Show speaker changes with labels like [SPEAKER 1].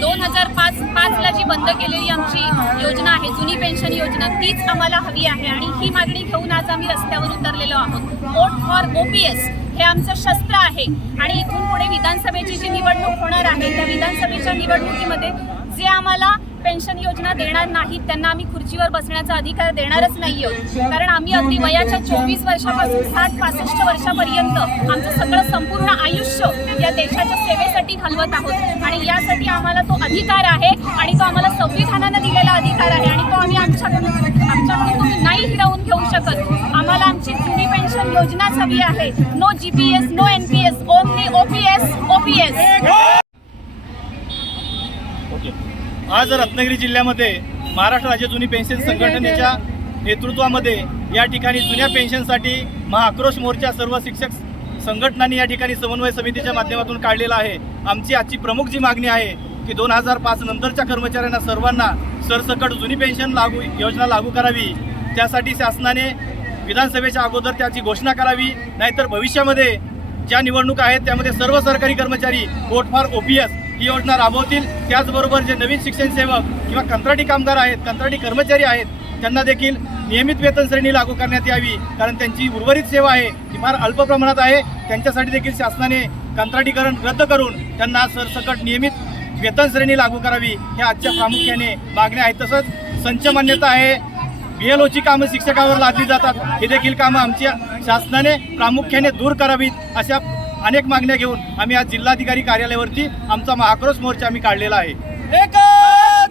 [SPEAKER 1] दोन हजार पाच पाचला जी बंद केलेली आमची योजना आहे जुनी पेन्शन योजना तीच आम्हाला हवी आहे आणि ही मागणी घेऊन आज आम्ही रस्त्यावर उतरलेलो आहोत. वोट फॉर ओपीएस हे आमचं शस्त्र आहे आणि इथून पुढे विधानसभेची जी निवडणूक होणार आहे त्या विधानसभेच्या निवडणुकीमध्ये जे आम्हाला पेन्शन योजना देणार नाहीत त्यांना आम्ही खुर्चीवर बसण्याचा अधिकार देणारच नाही आहोत कारण आम्ही अगदी वयाच्या चोवीस वर्षापासून साठ पासष्ट वर्षापर्यंत आमचं सगळं संपूर्ण आयुष्य या देशाच्या सेवेसाठी घालवत आहोत. आणि यासाठी आम्हाला तो अधिकार आहे आणि तो आम्हाला संविधानानं दिलेला अधिकार आहे आणि तो आम्ही आमच्याकडून आमच्याकडून तुम्ही नाही हिरावून घेऊ शकत. आम्हाला आमची जुनी पेन्शन योजनाच हवी आहे. No G P S no N P S only P
[SPEAKER 2] S आज रत्नागिरी जिल्ह्यामध्ये महाराष्ट्र राज्य जुनी पेन्शन संघटनेच्या नेतृत्वामध्ये या ठिकाणी जुन्या पेन्शनसाठी महाआक्रोश मोर्चा सर्व शिक्षक संघटनांनी या ठिकाणी समन्वय समितीच्या माध्यमातून काढलेला आहे. आमची आजची प्रमुख जी मागणी आहे की दोन हजार पाच नंतरच्या कर्मचाऱ्यांना सर्वांना सरसकट जुनी पेन्शन लागू योजना लागू करावी. त्यासाठी शासनाने विधानसभेच्या अगोदर त्याची घोषणा करावी. नाहीतर भविष्यामध्ये ज्या निवडणुका आहेत त्यामध्ये सर्व सरकारी कर्मचारी वोट फॉर ओपीएस ही योजना राबवतील. त्याचबरोबर जे नवीन शिक्षण सेवक किंवा कंत्राटी कामगार आहेत कंत्राटी कर्मचारी आहेत त्यांना देखील नियमित वेतन श्रेणी लागू करण्यात यावी. कारण त्यांची उर्वरित सेवा आहे ती फार अल्प प्रमाणात आहे. त्यांच्यासाठी देखील शासनाने कंत्राटीकरण रद्द करून त्यांना सरसकट नियमित वेतन श्रेणी लागू करावी. ह्या आजच्या प्रामुख्याने मागण्या आहेत. तसंच संच मान्यता आहे. बी एल ओची कामं शिक्षकावर लादली जातात. ही देखील कामं आमच्या शासनाने प्रामुख्याने दूर करावीत अशा अनेक मागण्या घेऊन आम्ही आज जिल्हाधिकारी कार्यालयावरती आमचा महाक्रोश मोर्चा आम्ही काढलेला आहे.